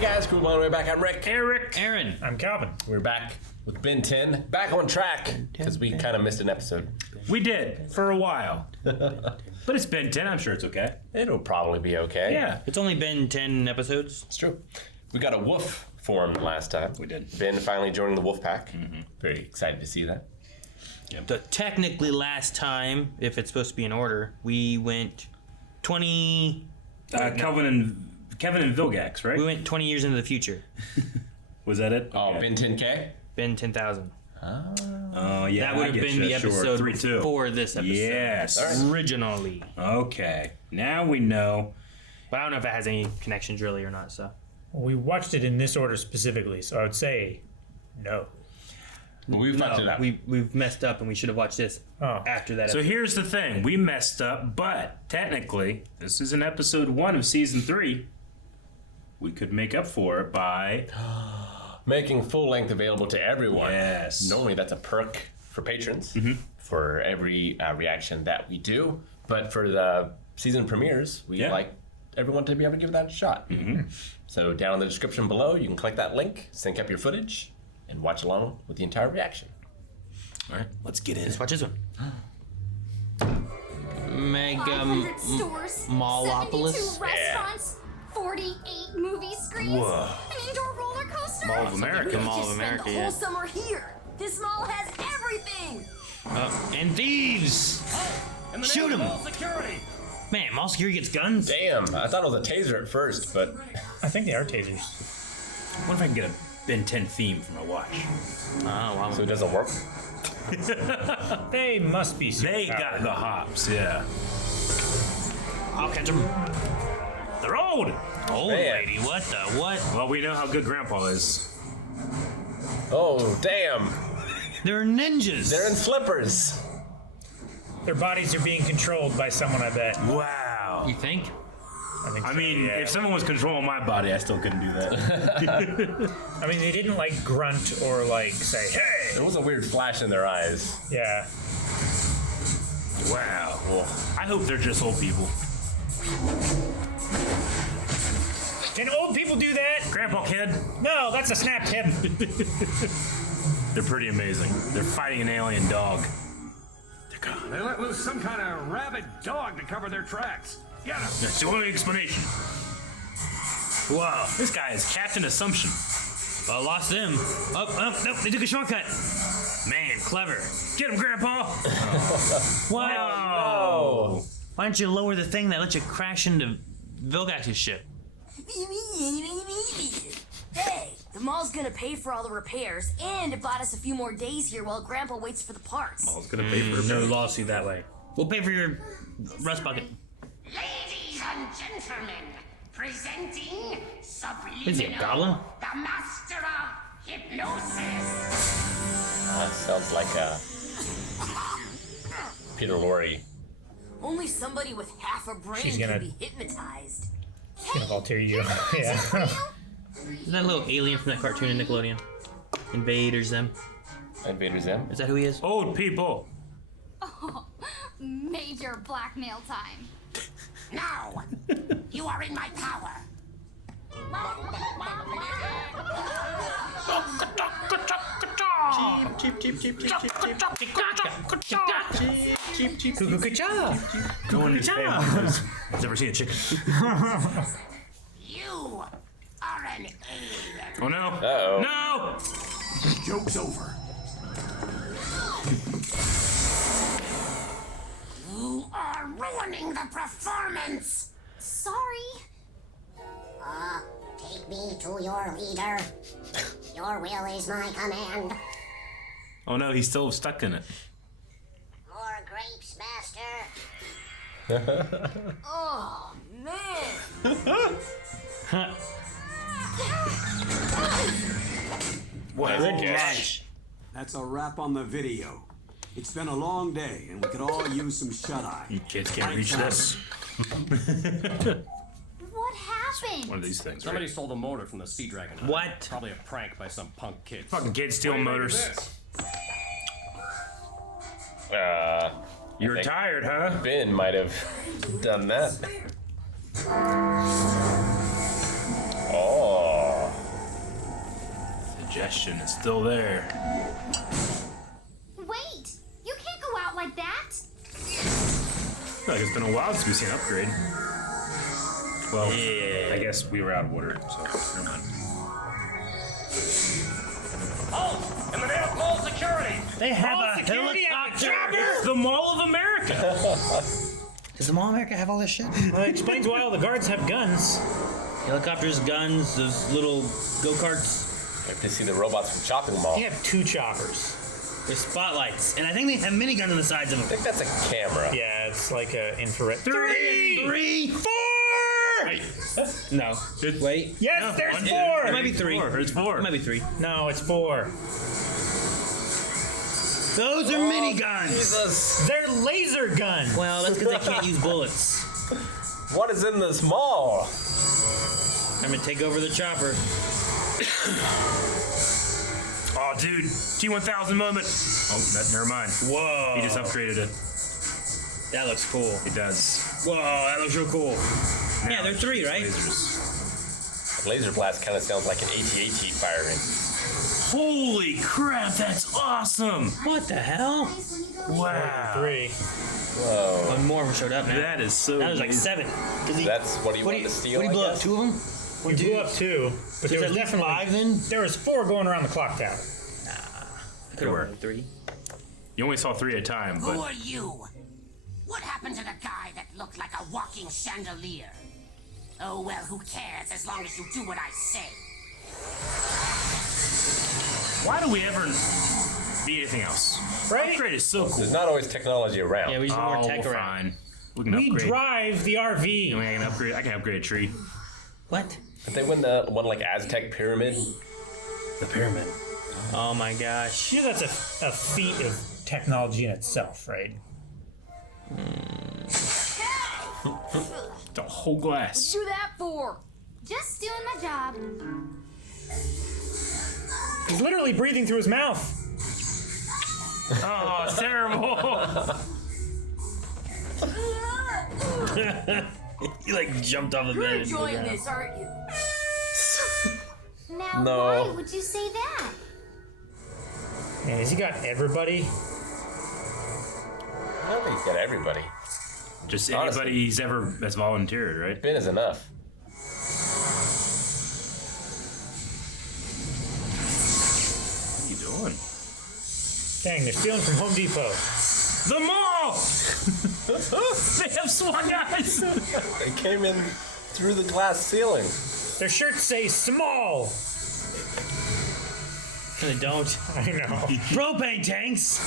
Hey guys, cool all the way back. I'm Rick. Eric. Aaron. I'm Calvin. We're back with Ben 10, back on track because we kind of missed an episode. We did for a while, but it's been 10. I'm sure it's okay. It'll probably be okay. Yeah, It's only been 10 episodes. It's true. We got a wolf formed last time. We did. Ben finally joining the wolf pack. Very excited to see that. The technically last time, if it's supposed to be in order, we went 20. Kevin and Vilgax, right? We went 20 years into the future. Was that it? Oh, Okay. Ben 10K? Ben 10,000. Oh, yeah. That would have been the episode 3-2. before this episode. Yes. Originally. Okay. Now we know. But I don't know if it has any connections really or not, so. Well, we watched it in this order specifically, so I would say no. We've fucked it up. We've messed up and we should have watched this after that So episode. here's the thing. We messed up, but technically, this is in episode 1 of season 3. We could make up for it by... Making full length available to everyone. Yes. Normally that's a perk for patrons for every reaction that we do. But for the season premieres, we like everyone to be able to give that a shot. So down in the description below, you can click that link, sync up your footage, and watch along with the entire reaction. All right, let's get in. Let's watch this one. Mega 500 stores, Mallopolis? 72 restaurants, 48 movie screens, Whoa. an indoor roller coaster. Mall of America. We Mall of just America, spent the yeah. whole summer here. This mall has everything. And thieves! Shoot him! Man, mall security gets guns? Damn, I thought it was a taser at first, but I think they are tasers. What if I can get a Ben 10 theme for my watch? Oh, wow. so it doesn't work. They must be super They got powered. the hops, yeah. I'll catch them. They're old! Old Man. lady, what the what? Well, we know how good Grandpa is. Oh, damn. They're ninjas! They're in flippers. Their bodies are being controlled by someone, I bet. Wow. You think? I mean, if someone was controlling my body, I still couldn't do that. I mean, they didn't like grunt or like say, hey! There was a weird flash in their eyes. Yeah. Wow. I hope they're just old people. Can old people do that? Grandpa kid, No, that's a snapped hip. they're pretty amazing. They're fighting an alien dog. They're gone. They let loose some kind of rabid dog to cover their tracks. Get him! That's the only explanation. Wow, this guy is Captain Assumption. Well, lost them. Oh, nope, they took a shortcut. Man, clever. Get him, Grandpa! Wow. Why don't you lower the thing that lets you crash into Vilgax's ship? Hey, the mall's gonna pay for all the repairs, and it bought us a few more days here while Grandpa waits for the parts. I was gonna pay for No lawsuit that way. We'll pay for your rust bucket. Ladies and gentlemen, presenting Sublimino, Is he a goblin? the master of hypnosis. That sounds like Peter Lorre. Only somebody with half a brain She's gonna- can be hypnotized. She's gonna volunteer you. Yeah. Isn't that little alien from that cartoon in Nickelodeon? Invaders them. Invaders M. Is that who he is? old people. Major blackmail time. Now, you are in my power. No one in his family has ever seen a chicken. You are an alien. Oh no. Uh-oh. No! Joke's over. You are ruining the performance. Sorry. Take me to your leader. Your will is my command. Oh no, he's still stuck in it. More grapes, master. Oh, man. Gosh. That's a wrap on the video. It's been a long day, and we could all use some shut-eye. You kids can't reach this. What happened? One of these things, Somebody right? stole the motor from the Sea Dragon. What? Probably a prank by some punk kid. Fucking kids stealing motors. You're think- tired, huh? Ben might have done that. Oh. Congestion is still there. Wait! You can't go out like that! I feel like it's been a while since we've seen an upgrade. Well, I guess we were out of water, so never mind. Halt! Eliminate mall security! They have a helicopter. It's the Mall of America! Does the Mall of America have all this shit? Well, it explains why all the guards have guns. Helicopters, guns, those little go-karts. I have to see the robots from Shopping Mall. They have 2 choppers. There's spotlights. And I think they have miniguns on the sides of I them. think that's a camera. Yeah, it's like a infrared. 3, 4! No. Wait. Yes, No, there's one, 4. It might be 3. There's 4. It might be 3. No, it's 4. Those are miniguns. Jesus. They're laser guns. Well, that's because they can't use bullets. What is in this mall? I'm gonna take over the chopper. Oh, dude. T1000 moment. Oh, never mind. Whoa. He just upgraded it. That looks cool. It does. Whoa, that looks real cool. Now Yeah, they're 3, right? Lasers. Laser blast kind of sounds like an AT-AT firing. Holy crap, that's awesome! What the hell? Wow. 3. Whoa. One more showed up now. That is so That was like amazing. 7. Does he, That's what he what wanted to steal, What did he blow I up? guess? 2 of them? We blew up 2, but there There's was at least definitely 5 then? there was 4 going around the clock tower. Could have were. been 3. You only saw 3 at a time, Who but are you? What happened to the guy that looked like a walking chandelier? Oh, well, who cares as long as you do what I say? why do we ever need anything else? Right? Upgrade is so cool. There's not always technology around. Yeah, we just need more tech we're around. fine. We can We upgrade. drive the I RV. mean, I can upgrade a tree. What? Did they win the one like Aztec pyramid? The pyramid. Oh my gosh. Yeah, that's a feat of technology in itself, right? The whole glass. Do that for? Just doing my job. He's literally breathing through his mouth. Oh, it's terrible. He like jumped off the You're bed. enjoying this, aren't you? Now, No. why would you say that? Man, has he got everybody? I don't think he's got everybody. Just Honestly. anybody he's ever that's volunteered, right? Ben is enough. What are you doing? Dang, they're stealing from Home Depot. The mall! They have SWAT guys! They came in through the glass ceiling. Their shirts say small. They don't. I know. Propane tanks.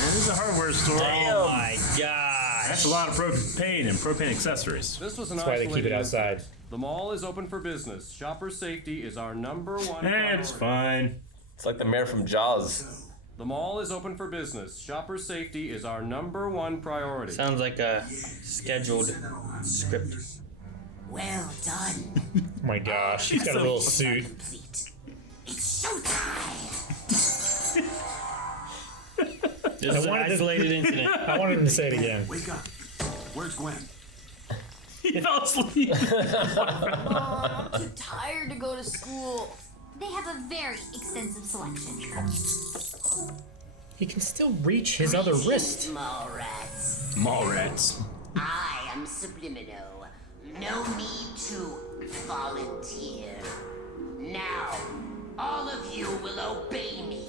This is a hardware store. Oh my gosh. That's a lot of propane and propane accessories. This was an That's why they keep it isolated outside. incident. The mall is open for business. Shopper safety is our number one It's priority. fine. It's like the mayor from Jaws. The mall is open for business. Shopper safety is our number one priority. Sounds like a scheduled script. Well done. Oh my gosh, he's got a little suit. Complete. It's showtime. This is an wanted to- isolated incident. I wanted him to say it again. Wake up. Where's Gwen? He fell asleep. Mom, I'm too tired to go to school. They have a very extensive selection. He can still reach his other wrist. Mall rats. Mall rats. I am Sublimino. No need to volunteer. Now, all of you will obey me.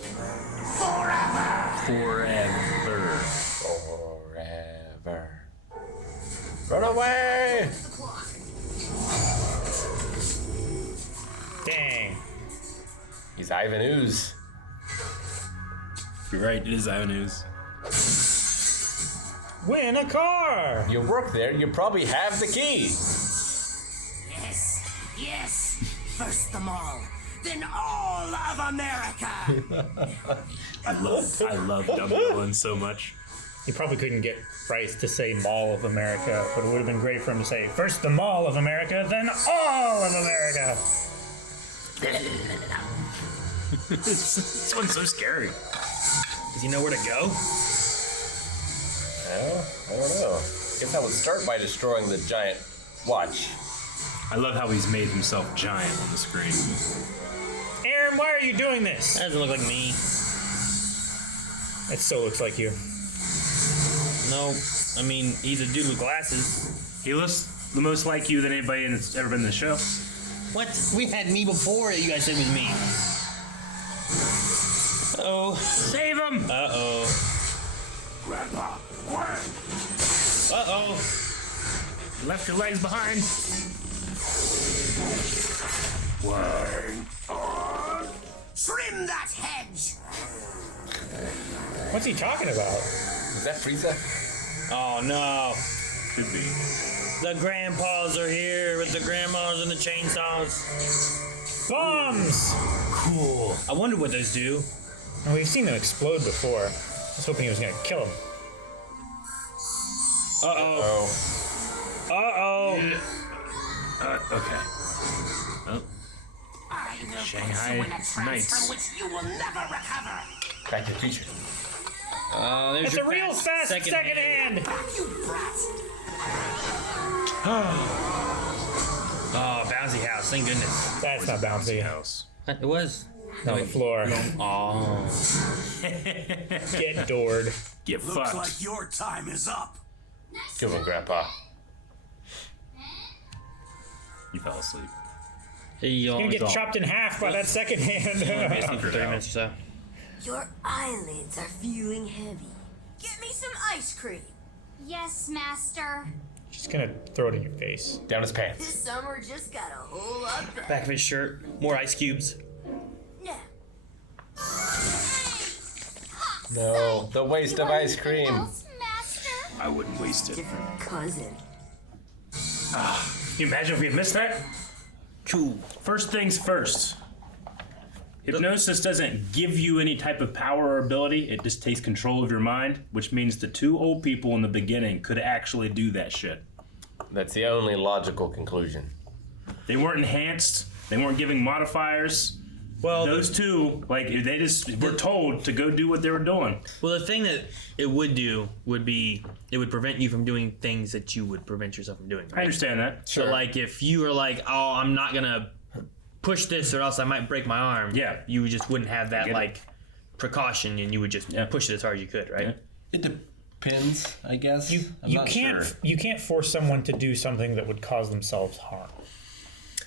Forever! Forever. Forever. Run away! Dang. He's Ivan Ooze. You're right, it is Ionews. Win a car! You work there, you probably have the key. Yes, yes. First the mall, then all of America. I love dumb villains so much. He probably couldn't get Bryce to say Mall of America, but it would have been great for him to say first the Mall of America, then all of America. This one's so scary. Does he know where to go? Well, I don't know. I guess I would start by destroying the giant watch. I love how he's made himself giant on the screen. Air Derren, why are you doing this? That doesn't look like me. It still looks like you. No, I mean, he's a dude with glasses. He looks the most like you than anybody that's ever been in the show. What? We had me before that you guys said was me. Uh-oh. Save him! Uh-oh. Grandpa, quiet. Uh-oh. Left your legs behind. Trim that hedge! What's he talking about? Is that Frieza? Oh, no. Could be. The grandpas are here with the grandmas and the chainsaws. Bombs! Cool. I wonder what those do. Well, we've seen them explode before. I was hoping he was gonna kill him. Uh-oh. Uh-oh. Okay. I will Shanghai put you in a trance Knights. from which you will never recover. Back to the Future. There's It's your a real fast second hand! You brat! Oh, bouncy house. Thank goodness. That's not bouncy. House. It was. On the floor. Oh. Get doored. Get Looks fucked. like your time is up. Good one, Grandpa. You fell asleep. You're Gonna get chopped in half by that second hand. for 30 minutes or so. Your eyelids are feeling heavy. Get me some ice cream. Yes, master. Just gonna throw it in your face. Down his This pants. summer just got a whole lot better. Back of his shirt. More ice cubes. Now, No, the waste of ice cream. Else, master? I wouldn't waste it. different cousin. Can you imagine if we had missed that? Cool. First things first. Hypnosis doesn't give you any type of power or ability. It just takes control of your mind, which means the two old people in the beginning could actually do that shit. That's the only logical conclusion. They weren't enhanced. They weren't giving modifiers. Well, Those two, like, they just were told to go do what they were doing. well, the thing that it would do would be it would prevent you from doing things that you would prevent yourself from doing. I Right? understand that. So, like, if you were like, "Oh, I'm not gonna push this, or else I might break my arm," Yeah. you just wouldn't have that get it. like precaution, and you would just push it as hard as you could, right? Yeah. It depends, I guess. I'm You not can't sure. you can't force someone to do something that would cause themselves harm.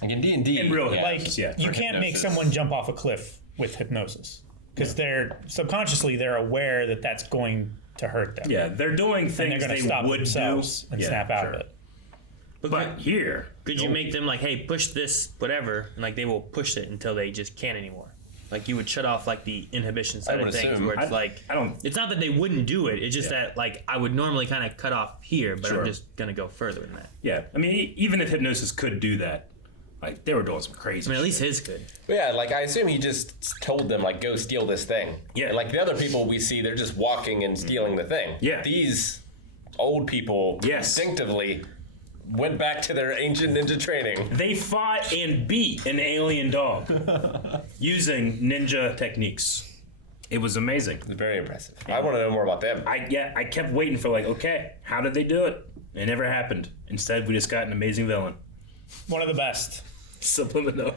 Like in D&D. In real yeah, life. Yeah, You for can't make hypnosis. someone jump off a cliff with hypnosis because they're subconsciously they're aware that that's going to hurt them. Yeah, they're doing And they're things going they to stop would themselves do and Yeah, snap out sure. of it. But here, Could you make them like, "Hey, push this, whatever," and like they will push it until they just can't anymore? Like you would shut off like the inhibition side would of things, assume. where it's like I don't. it's not that they wouldn't do it. It's just that like I would normally kind of cut off here, but Sure. I'm just gonna go further than that. Yeah, I mean, even if hypnosis could do that, like they were doing some crazy. I mean, at least shit. his could. But yeah, like I assume he just told them like go steal this thing. Yeah. And, like the other people we see, they're just walking and stealing the thing. Yeah. These old people Yes. instinctively went back to their ancient ninja training. They fought and beat an alien dog using ninja techniques. It was amazing. It's very impressive. I want to know more about them. I kept waiting for like, okay, how did they do it? It never happened. Instead, we just got an amazing villain, One of the best. Subliminal.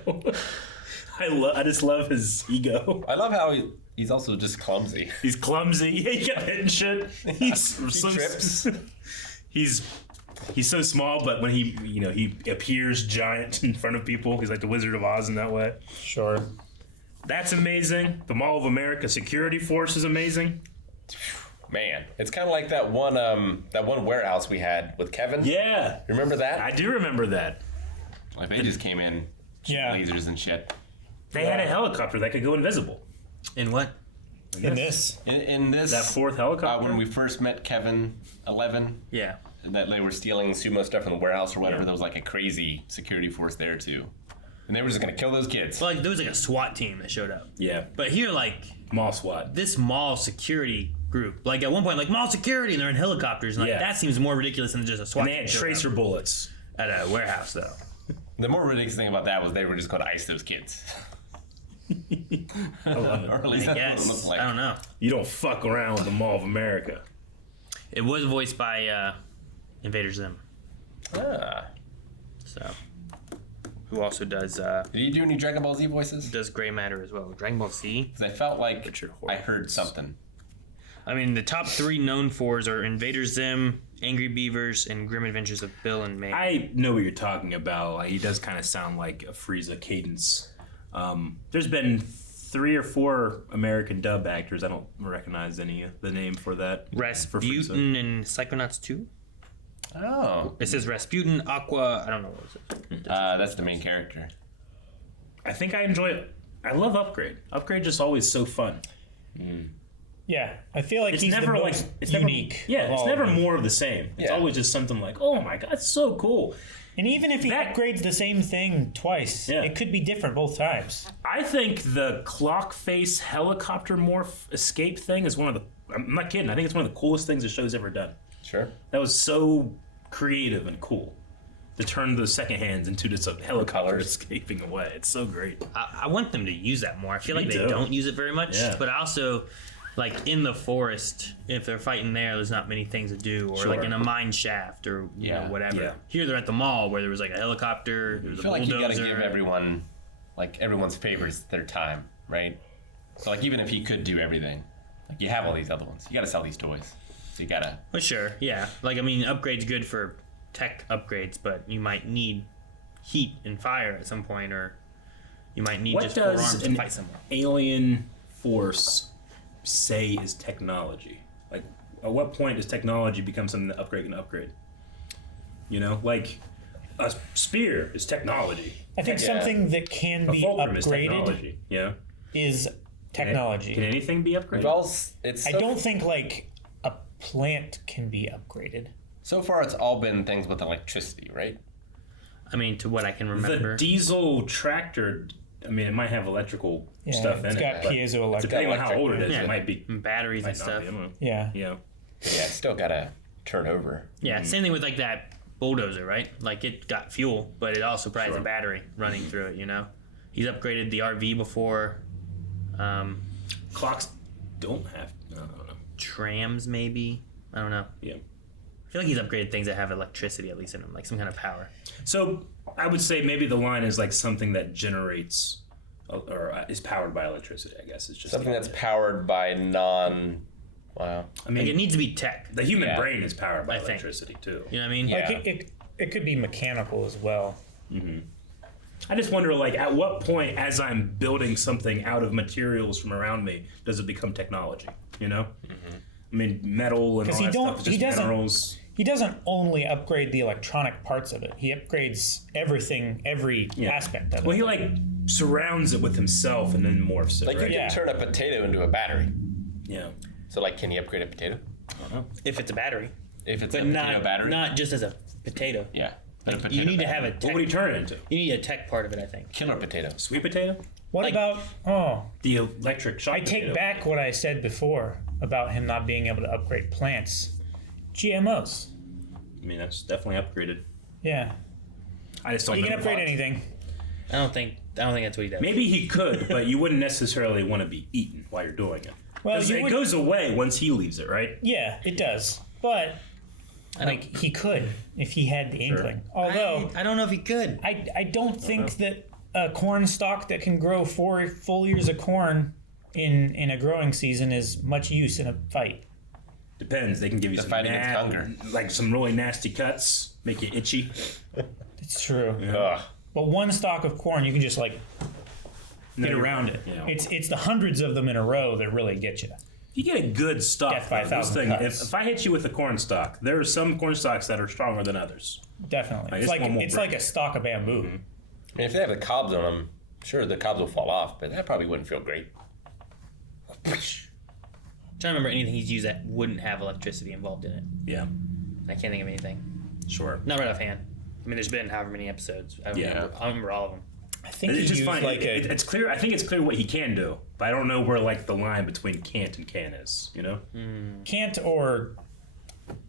I just love his ego. I love how he's also just clumsy. He's clumsy. He kept hitting shit. He's He trips. He's so small, but when he appears giant in front of people, he's like the Wizard of Oz in that way. Sure. That's amazing. The Mall of America security force is amazing. Man, it's kind of like that one warehouse we had with Kevin. Yeah, Remember that? I do remember that. Like they just came in, Yeah. lasers and shit. They had a helicopter that could go invisible. In what? In this. In this, That fourth helicopter. when we first met Kevin 11, Yeah. and that they were stealing sumo stuff from the warehouse or whatever, Yeah. there was like a crazy security force there too. And they were just gonna kill those kids. Well, like there was like a SWAT team that showed up, Yeah, but here like mall SWAT. this mall security group, like at one point like mall security, and they're in helicopters, and like Yeah. that seems more ridiculous than just a SWAT And they team had showed tracer up bullets. at a warehouse though. The more ridiculous thing about that was they were just gonna ice those kids. I love it. Or at least I that's what it guess looked like. I don't know. You don't fuck around with the Mall of America. It was voiced by Invader Zim, Ah. so who also does Did you do any Dragon Ball Z voices? Gray Matter as well. Dragon Ball Z. Because I felt like Richard I Horvitz. heard something. I mean, the top 3 known fors are Invader Zim, Angry Beavers, and Grim Adventures of Bill and May. I know what you're talking about. Like, he does kind of sound like a Frieza cadence. There's been 3 or 4 American dub actors. I don't recognize any of the name for that. for Frieza. Rasputin and Psychonauts 2. Oh. It says Rasputin, Aqua. I don't know what it says. That's the main character. I think I enjoy it. I love Upgrade. Upgrade just always so fun. Yeah, I feel like It's he's never the like most it's unique. Never, yeah, of it's all never of them. more of the same. It's Yeah. always just something like, oh my god, it's so cool. And even if he That- upgrades the same thing twice, Yeah. it could be different both times. I think the clock face helicopter morph escape thing is one of the. I'm not kidding. I think it's one of the coolest things the show's ever done. Sure. That was so creative and cool. To turn the second hands into just a helicopter Colors. escaping away. It's so great. I want them to use that more. I feel Me like they too. don't use it very much. Yeah. But also, like in the forest, if they're fighting there's not many things to do. Or Sure. like in a mine shaft or you know, whatever. Yeah. Here they're at the mall where there was like a helicopter, there was I a feel like you bulldozer. gotta give everyone, like everyone's favorites, their time, right? So like even if he could do everything, like you have all these other ones, you gotta sell these toys. So you gotta. Well, sure, yeah. Like I mean, upgrade's good for tech upgrades, but you might need heat and fire at some point, or you might need What just 4 arms does to an fight someone. alien force say is technology? Like, at what point does technology become something that Upgrade can upgrade? You know, like a spear is technology. I think something that can A be fulcrum is upgraded technology. Yeah. is technology. Can anything be upgraded? It's I don't think like a plant can be upgraded. So far, it's all been things with electricity, right? I mean, to what I can remember. The diesel tractor. I mean, it might have electrical stuff in it's it. got but piezoelectric. Depending on how old it is, Yeah. it might be. Batteries and Might not stuff. be, I don't know. Yeah. Yeah. But yeah, it's still gotta turn over. Yeah, same thing with like that bulldozer, right? Like it got fuel, but it also probably has a battery running through it, you know? He's upgraded the RV before. Clocks don't have. I don't know. Trams, maybe? I don't know. Yeah. I feel like he's upgraded things that have electricity at least in them, like some kind of power. So I would say maybe the line is like something that generates or is powered by electricity. I guess it's just Something that's powered by non. Wow. I mean, Like it needs to be tech. the human Yeah. brain is powered by I think. electricity too. You know what I mean? Yeah. Like it could be mechanical as well. I just wonder, like, at what point, as I'm building something out of materials from around me, does it become technology? You know, I mean, metal and all 'Cause he that don't- stuff is he just doesn't- minerals. He doesn't only upgrade the electronic parts of it. He upgrades everything, every aspect of it. Well, he like surrounds it with himself and then morphs it. Like right? you can turn a potato into a battery. Yeah. So like, can you upgrade a potato? If it's a battery. If it's But a potato not, battery? not just as a potato. Yeah. But a You potato need to battery. have a What tech. would he turn it into? You need a tech part of it, I think. Killer potato. Sweet potato? What like- about The electric shock I take potato. back what I said before about him not being able to upgrade plants. GMOs. I mean, that's definitely upgraded. Yeah. I just don't You know. can upgrade anything. I don't think that's what he does. Maybe he could, but you wouldn't necessarily want to be eaten while you're doing it. Well, 'Cause you it would- goes away once he leaves it, right? Yeah, it does. But like he could if he had the inkling. Although I don't know if he could. I don't think that a corn stalk that can grow 4 full years of corn in a growing season is much use in a fight. Depends. They can give you The some fight against hunger. like some really nasty cuts, make you itchy. It's true. Ugh. But one stalk of corn, you can just like get No, around it. yeah. It's the hundreds of them in a row that really get you. If you get a good stalk, Death by a this thousand thing, cuts. if I hit you with a corn stalk, there are some corn stalks that are stronger than others. Definitely. Like, It's this like one won't it's break. like a stalk of bamboo. I mean, if they have the cobs on them, sure, the cobs will fall off, but that probably wouldn't feel great. I'm trying to remember anything he's used that wouldn't have electricity involved in it. Yeah, I can't think of anything. sure. Not right offhand. I mean, there's been however many episodes. I don't remember all of them. I think It's he just used fine. like It's clear. I think it's clear what he can do, but I don't know where like the line between can't and can is. You know, can't or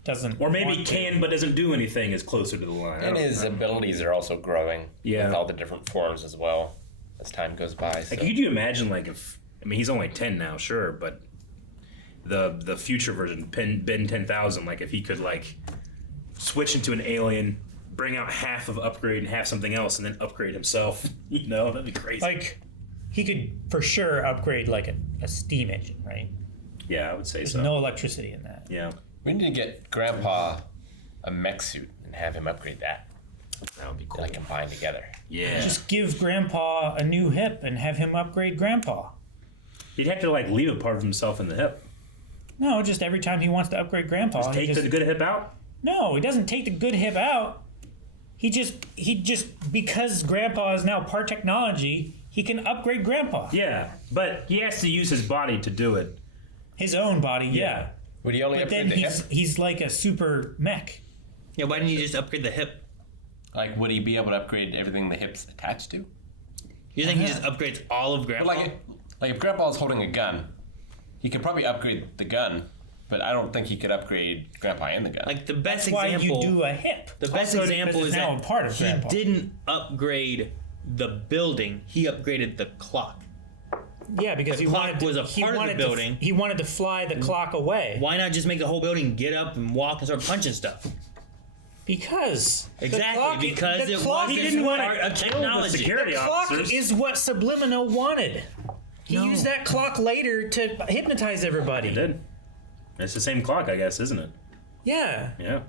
doesn't or maybe want to. can but doesn't do anything is closer to the line. I And don't his know. abilities are also growing. Yeah. With all the different forms as well as time goes by. So. Like, could you imagine, like, if I mean, he's only 10 now, sure, but the future version, Ben 10,000, like, if he could like switch into an alien, bring out half of upgrade and half something else, and then upgrade himself. You know, that'd be crazy. Like, he could for sure upgrade like a steam engine, right? Yeah, I would say There's so. no electricity in that. Yeah, We need to get Grandpa a mech suit and have him upgrade that. that would be cool. Like combined together. Yeah, Just give Grandpa a new hip and have him upgrade Grandpa. he'd have to like leave a part of himself in the hip. No, just every time he wants to upgrade Grandpa, Just take the good hip out. No, he doesn't take the good hip out. He just because Grandpa is now part technology, he can upgrade Grandpa. Yeah, but he has to use his body to do it. His own body, yeah. Would he only But upgrade then the hip? he's like a super mech. Yeah, why didn't you just upgrade the hip? Like, would he be able to upgrade everything the hip's attached to? You think he just upgrades all of But Grandpa? like if Grandpa's holding a gun, he could probably upgrade the gun, but I don't think he could upgrade Grandpa and the gun. Like the best That's why example. you do a hip. The best Also, example because is it's now that a part of he Grandpa. didn't upgrade the building. He upgraded the clock. Yeah, because The he clock wanted to, was a he part of the wanted building. he wanted to fly the clock away. Why not just make the whole building get up and walk and start punching stuff? Because Exactly, because the it clock wasn't is what part of technology. security the clock officers. is what Sublimino wanted. He No. used that clock later to hypnotize everybody. He did. It's the same clock, I guess, isn't it? Yeah. Yeah.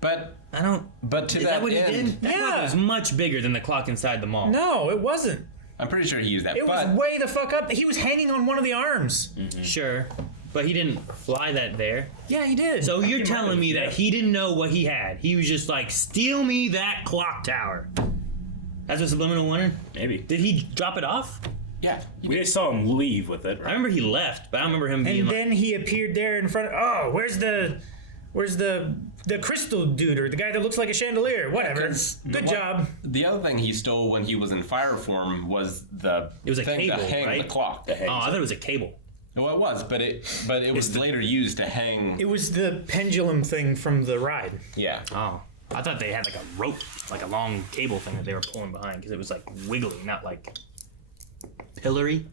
but I don't. to Is that that what end, he did? That clock Yeah. was much bigger than the clock inside the mall. No, it wasn't. I'm pretty sure he used that. It was but way the fuck up. He was hanging on one of the arms. Sure, but he didn't fly that there. Yeah, he did. So you're might telling have, me yeah. that he didn't know what he had. He was just like, steal me that clock tower. That's what Subliminal wanted? Maybe. Did he drop it off? yeah, We just saw him leave with it, I right? remember he left, but I don't remember him being and like, then he appeared there in front of. Oh, where's the crystal dude or the guy that looks like a chandelier? Whatever. 'cause Good the job. The other thing he stole when he was in fire form was the It was a thing cable, to hang right? the clock. oh, I thought it was a cable. Well, it was, but it was later used to hang. It was the pendulum thing from the ride. Yeah, Oh, I thought they had like a rope, like a long cable thing that they were pulling behind because it was like wiggly, not like pillory.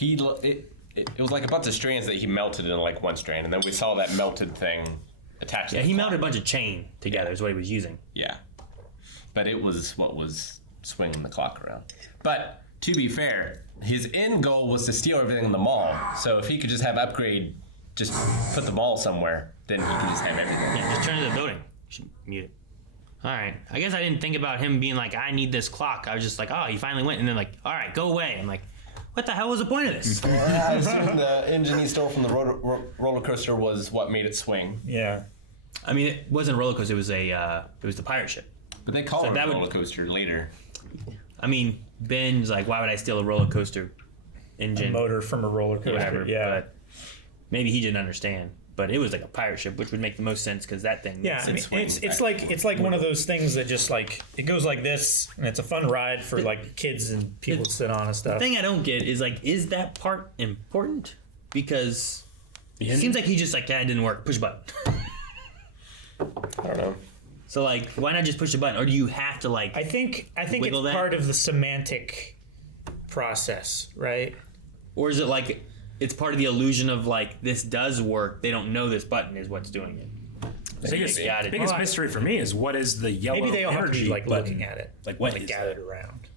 It was like a bunch of strands that he melted in like one strand, and then we saw that melted thing attached. Yeah, to the he clock. melted a bunch of chain together is what he was using. Yeah, but it was what was swinging the clock around. But to be fair, his end goal was to steal everything in the mall. So if he could just have upgrade, just put the mall somewhere, then he could just have everything. Yeah, just turn to the building. Should mute it. All right. I guess I didn't think about him being like, I need this clock. I was just like, oh, he finally went, and then like, all right, go away. I'm like, what the hell was the point of this? I assume the engine he stole from the roller coaster was what made it swing. Yeah. I mean, it wasn't a roller coaster. It was the pirate ship. But they call So it that a would- roller coaster later. I mean, Ben's like, why would I steal a roller coaster engine? Motor from a roller coaster. Whatever. Yeah. But maybe he didn't understand. But it was like a pirate ship, which would make the most sense because that thing. Yeah, makes I mean, it swing it's like one of those things that just like it goes like this, and it's a fun ride for like kids and people to sit on and stuff. The thing I don't get is like, is that part important? Because it seems like he just like, yeah, it didn't work. Push a button. I don't know. So like, why not just push a button? Or do you have to like? I think it's Wiggle that? part of the semantic process, right? Or is it like it's part of the illusion of like this does work? They don't know this button is what's doing it. Biggest, got it. biggest Well, mystery for me is what is the yellow Maybe they all have to energy be like button? looking at it, Like what like is gathered that? around.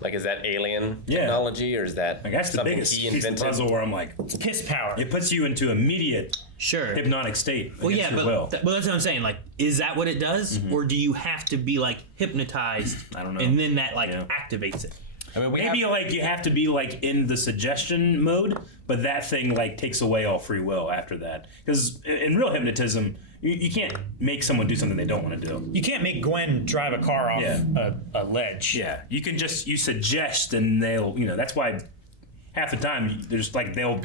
Like, is that alien Yeah. technology, or is that Like that's the something biggest he piece of the invented? puzzle where I'm like, It's piss power. it puts you into immediate Sure. hypnotic state. Well, yeah, against your but will. well, that's what I'm saying. Like, is that what it does, or do you have to be like hypnotized? I don't know. And then that like Yeah. activates it. I mean, Maybe like you have to be like in the suggestion mode, but that thing like takes away all free will after that. Because in real hypnotism, you can't make someone do something they don't want to do. You can't make Gwen drive a car off Yeah. a ledge. Yeah, you can just you suggest and they'll that's why half the time there's like they'll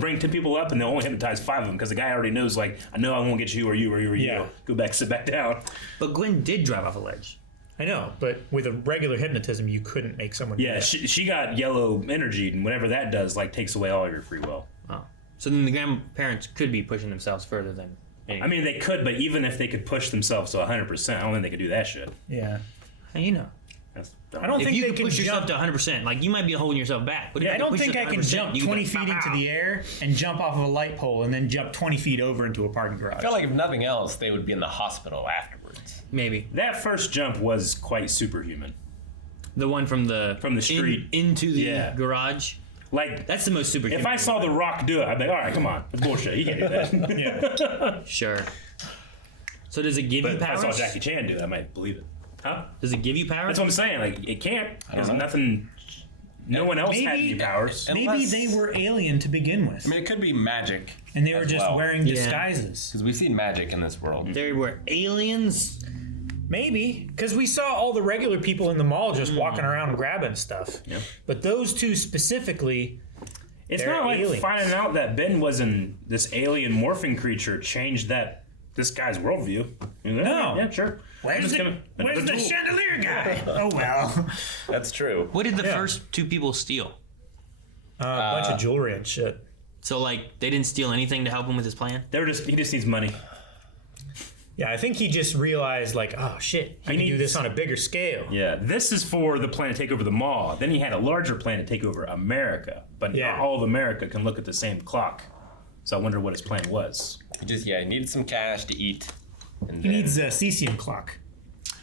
bring 10 people up and they'll only hypnotize 5 of them because the guy already knows like I know I won't get you or you or you or you. Yeah. Go back, sit back down. But Gwen did drive off a ledge. I know, but with a regular hypnotism, you couldn't make someone. do Yeah, that. she got yellow energy and whatever that does like takes away all your free will. Oh, so then the grandparents could be pushing themselves further than. I mean, they could, but even if they could push themselves to 100%, I don't think they could do that shit. Yeah. How you know? I don't If think you they could can push yourself jump. to 100%, like you might be holding yourself back. But if I you don't push think I yourself can 100%, jump you 20 like, feet into the air and jump off of a light pole and then jump 20 feet over into a parking garage. I feel like if nothing else, they would be in the hospital afterwards. Maybe That first jump was quite superhuman. the one from the street into the Yeah. garage. Like, That's the most superhuman. if I saw The Rock do it, I'd be like, all right, come on. That's bullshit. He can't do that. Sure. So does it give But you if I powers? saw Jackie Chan do it, I might believe it. Huh? Does it give you powers? That's what I'm saying. Like, it can't. There's know. nothing. No one else had Maybe- any powers. And- Maybe Unless- they were alien to begin with, I mean, it could be magic. and they were as just well. wearing Yeah. disguises. Because we've seen magic in this world. There were aliens. Maybe because we saw all the regular people in the mall just walking around grabbing stuff. Yeah. But those two specifically, It's they're not like aliens. finding out that Ben wasn't this alien morphing creature changed this guy's worldview. You're like, No. yeah, sure. I'm just gonna- where's another the tool. chandelier guy? Oh well, That's true. What did the Yeah. first two people steal? a bunch of jewelry and shit. So like they didn't steal anything to help him with his plan. He just needs money. Yeah, I think he just realized like, oh shit, I can do needs- this on a bigger scale. Yeah, this is for the plan to take over the mall. Then he had a larger plan to take over America, but Yeah. not all of America can look at the same clock. So I wonder what his plan was. He needed some cash to eat. And He needs a cesium clock.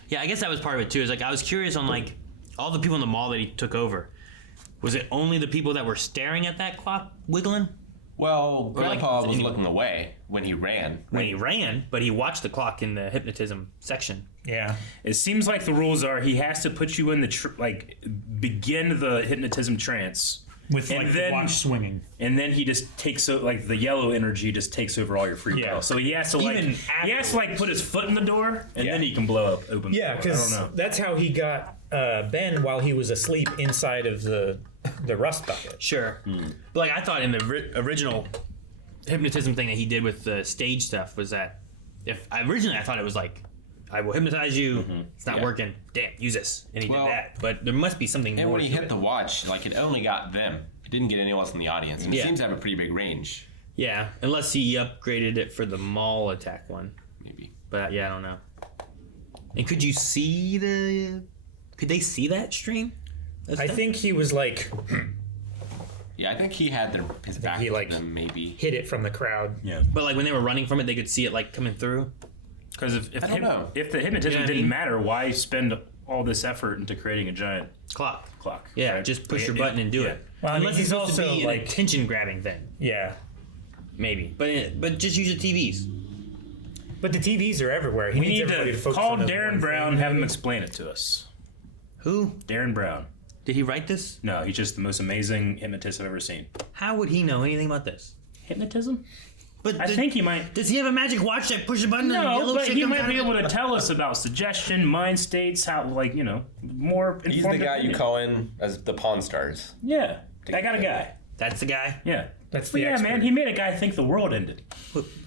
Yeah, I guess that was part of it too. Is like I was curious on like all the people in the mall that he took over. Was it only the people that were staring at that clock wiggling Well, Or, like, Grandpa was any- looking away when he ran. when he ran? But he watched the clock in the hypnotism section. Yeah, It seems like the rules are he has to put you in the begin the hypnotism trance, with And like then- the watch swinging. and then he just takes the yellow energy just takes over all your free Yeah. will. So he has to Even put his foot in the door, and Yeah. then he can blow open. Yeah, the door. I because don't know. that's how he got Ben while he was asleep inside of the rust bucket. Sure. But like I thought in the original hypnotism thing that he did with the stage stuff was that originally I thought it was like I will hypnotize you. It's not Yeah. working. Damn, use this. And he Well, did that. But there must be something And more. when he to hit it. the watch, it only got them. It didn't get anyone else in the audience. And Yeah. It seems to have a pretty big range, Yeah, unless he upgraded it for the mall attack one. maybe. But yeah, I don't know. And could you see could they see that stream? I think he was like Yeah, I think he had his back he, to like- them, maybe. hit it from the crowd. Yeah, But like when they were running from it, they could see it like coming through. because if I don't know. if the hypnotism You know what I didn't mean? matter, why spend all this effort into creating a giant Clock. clock? Yeah, right? just push Like, your button and do yeah. it. Well, I mean, Unless he's it's supposed to also, be an like- attention grabbing thing, Yeah, maybe. But just use your TVs. but the TVs are everywhere. He We needs need everybody to focus call on this Derren one Brown, thing. have him explain it to us. Who Darren Brown. did he write this? No, he's just the most amazing hypnotist I've ever seen. How would he know anything about this? Hypnotism? But I think he might. does he have a magic watch that push a button and No, yellow but shit he comes might out be of it? able to tell us about suggestion, mind states, how, more He's the informed guy you opinion. call in as the Pawn Stars. Yeah, I got a guy. That's the guy. Yeah. That's But the yeah, expert. man, he made a guy think the world ended.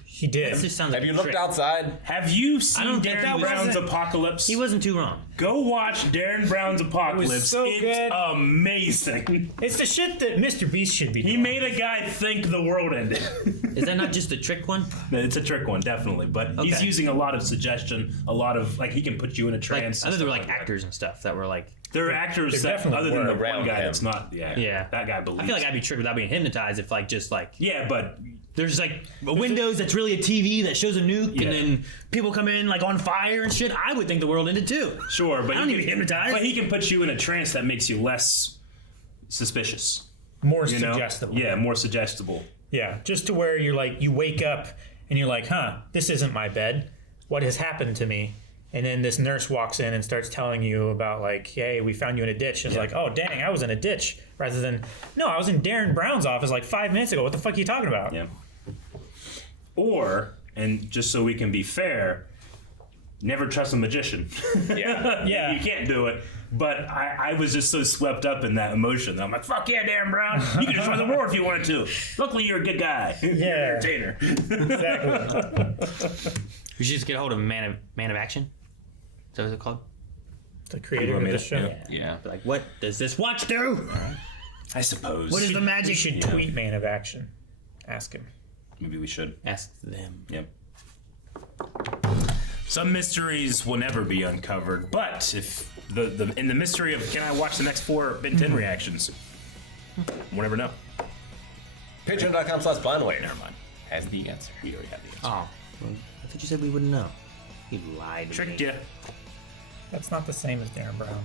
He did. This just sounds like Have you a looked trick. outside? Have you seen don't think Darren that Brown's wasn't- Apocalypse? He wasn't too wrong. Go watch Darren Brown's Apocalypse. so it's good. amazing. It's the shit that Mr. Beast should be He doing. made a guy think the world ended. Is that not just a trick one? It's a trick one, definitely. But he's Okay. using a lot of suggestion, a lot of, he can put you in a Like, trance. I thought there were like that. actors and stuff that were like. There are actors there that, definitely other than the were one around guy him. that's not, Yeah. that guy believes. I feel like I'd be tricked without being hypnotized if just yeah, but there's like a Windows that's really a TV that shows a nuke Yeah. and then people come in like on fire and shit. I would think the world ended too. sure, but I don't he need to be can- hypnotized. But he can put you in a trance that makes you less suspicious. More You know? suggestible. Yeah, more suggestible. Yeah, just to where you're like, you wake up and you're like, huh, this isn't my bed. What has happened to me? And then this nurse walks in and starts telling you about like, hey, we found you in a ditch. It's like, oh, dang, I was in a ditch. Rather than, no, I was in Derren Brown's office like 5 minutes ago. What the fuck are you talking about? Yeah. Or, and just so we can be fair, never trust a magician. Yeah. Yeah. You can't do it. But I was just so swept up in that emotion that I'm like, fuck yeah, Darren Brown. You can destroy the world if you wanted to. Luckily, you're a good guy. You're an Yeah. entertainer. Exactly. We should just get a hold of Man of Action. Is that what it's called? The creator of the show. Yeah. Yeah. Like, what does this watch do? I suppose. What is the You magic? should tweet Man of Action. Ask him. Maybe we should. Ask them. Yep. Some mysteries will never be uncovered, but if in the mystery of can I watch the next 4 Ben 10 reactions, we'll never know. Patreon.com/blindway. Never mind. Has the answer. We already have the answer. Oh, well, I thought you said we wouldn't know. He lied to Tricked me. you. That's not the same as Derren Brown.